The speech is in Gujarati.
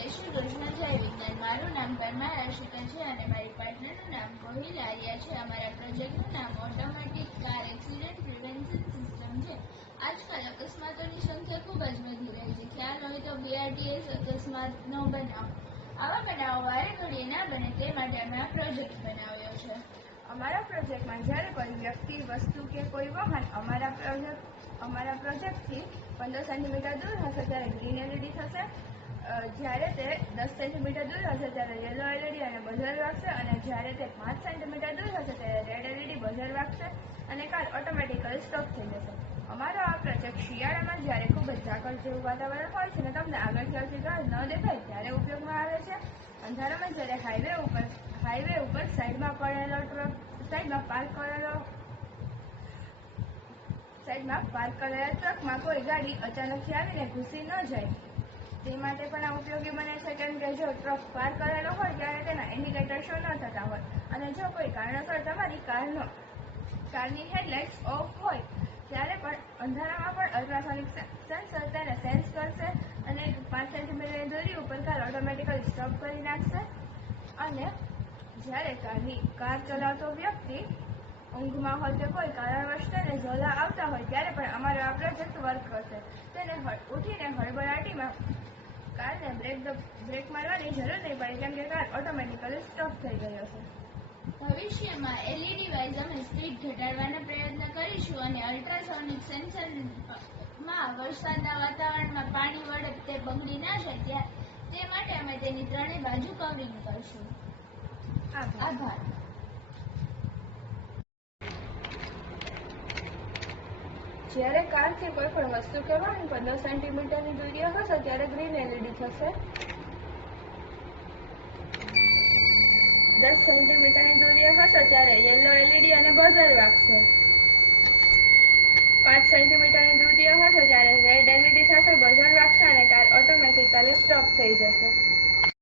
જય શ્રી કૃષ્ણ, જય વિજ્ઞાન. મારું નામ પરમાર આશિકા છે અને મારી પાર્ટનરનું નામ કોહિલ આર્યા છે. અમારા પ્રોજેક્ટનું નામ automatic car accident prevention system છે. આજકાલ અકસ્માતોની સંખ્યા ખૂબ જ વધી રહી છે. ખ્યાલ હોય તો BRTS અકસ્માતનો બનાવ. આવા બનાવો વારે ઘડીએ ના બને તે માટે અમે આ પ્રોજેક્ટ બનાવ્યો છે. અમારા પ્રોજેક્ટમાં જ્યારે કોઈ વ્યક્તિ, વસ્તુ કે કોઈ વાહન અમારા પ્રોજેક્ટથી 15 સેન્ટીમીટર દૂર હશે ત્યારે ગ્રીન LED થશે. જ્યારે તે 10 સેન્ટીમીટર દૂર હશે ત્યારે યલો LED અને બઝર વાગશે, અને જ્યારે તે 5 સેન્ટીમીટર દૂર હશે ત્યારે રેડ LED બઝર વાગશે અને કાર ઓટોમેટિકલી સ્ટોપ થઈ જશે. અમારો આ પ્રોજેક્ટ શિયાળામાં જ્યારે ખૂબ જ ઝાકળ જેવું વાતાવરણ હોય છે અને તમને આગળથી આવતી કાર ન દેખાય ત્યારે ઉપયોગમાં આવે છે. અંધારામાં જ્યારે હાઈવે ઉપર સાઈડમાં પાર્ક કરેલા ટ્રકમાં કોઈ ગાડી અચાનકથી આવીને ઘૂસી ન જાય તે માટે પણ આ ઉપયોગી બને છે. કેમ કે જો ટ્રક પાર્ક કરેલો હોય ત્યારે તેના ઇન્ડિકેટર શો ન થતા હોય અને જો કોઈ કારણસર તમારી કારની હેડલાઇટ્સ ઓફ હોય ત્યારે પણ અંધારામાં પણ અલ્ટ્રાસોનિક સેન્સર તેને સેન્સ કરશે અને 5 સેન્ટીમીટરની દૂરી ઉપર કાર ઓટોમેટિકલી સ્ટોપ કરી નાખશે. અને જ્યારે કાર ચલાવતો વ્યક્તિ ઊંઘમાં હોય કે કોઈ કારણવશ તેને ઝોલા આવતા હોય ત્યારે પણ અમારો આ પ્રોજેક્ટ વર્ક કરશે. તેને ઉઠીને હળબળાટીમાં કારને બ્રેક મારવાની જરૂર નહીં પડે કેમ કે કાર ઓટોમેટિકલી સ્ટોપ થઈ ગયો છે. ભવિષ્યમાં LED વાઇઝ અમે સ્પીડ ઘટાડવાના પ્રયત્ન કરીશું અને અલ્ટ્રાસોનિક સેન્સરમાં વરસાદના વાતાવરણમાં પાણી વડે તે બગડી ના જાય તે માટે અમે તેની ત્રણેય બાજુ કવરિંગ કરશું. આભાર. જ્યારે કારથી કોઈ પણ વસ્તુ કે વાહન 15 સેન્ટીમીટરની દૂરીએ હશે ત્યારે ગ્રીન LED થશે. 10 સેન્ટીમીટરની દૂરીએ હશે ત્યારે યલો LED અને બઝર વાગશે. 5 સેન્ટીમીટરની દૂરીએ હશે ત્યારે રેડ LED થશે, બઝર વાગશે અને કાર ઓટોમેટિકલી સ્ટોપ થઈ જશે.